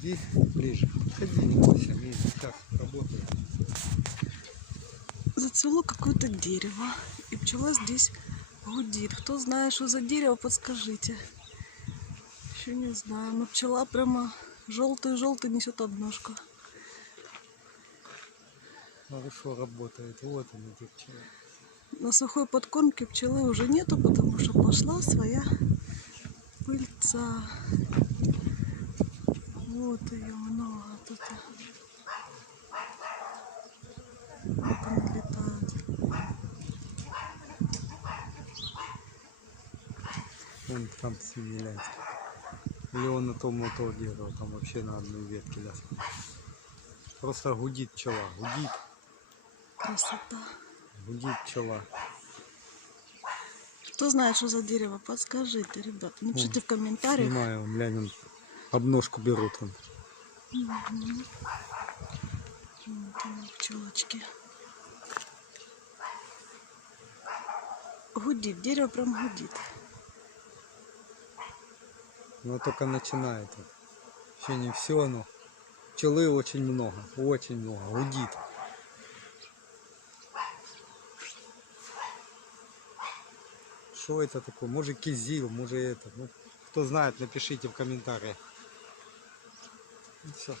Здесь ближе. Ходи, не бойся, видишь, сейчас работает. Зацвело какое-то дерево, и пчела здесь гудит. Кто знает, что за дерево, подскажите. Еще не знаю, но пчела прямо желтый-желтый несет обножку. Хорошо работает. Вот они, эти пчелы. На сухой подкормке пчелы уже нету, потому что пошла своя пыльца. Вот ее много тут. Вот они летают. Вон там синий. Или он на том мотор дерева, там вообще на одной ветке. Да. Просто гудит пчела, гудит. Красота. Гудит пчела. Кто знает, что за дерево, подскажите, ребят. Напишите в комментариях. Снимаю, глянь, он обножку берут. Он. Угу. Вот они, пчелочки. Гудит, дерево прям гудит. Но только начинает. Еще не все, но пчелы очень много, гудит. Что это такое? Может кизил, может это. Ну, кто знает, напишите в комментариях. Все.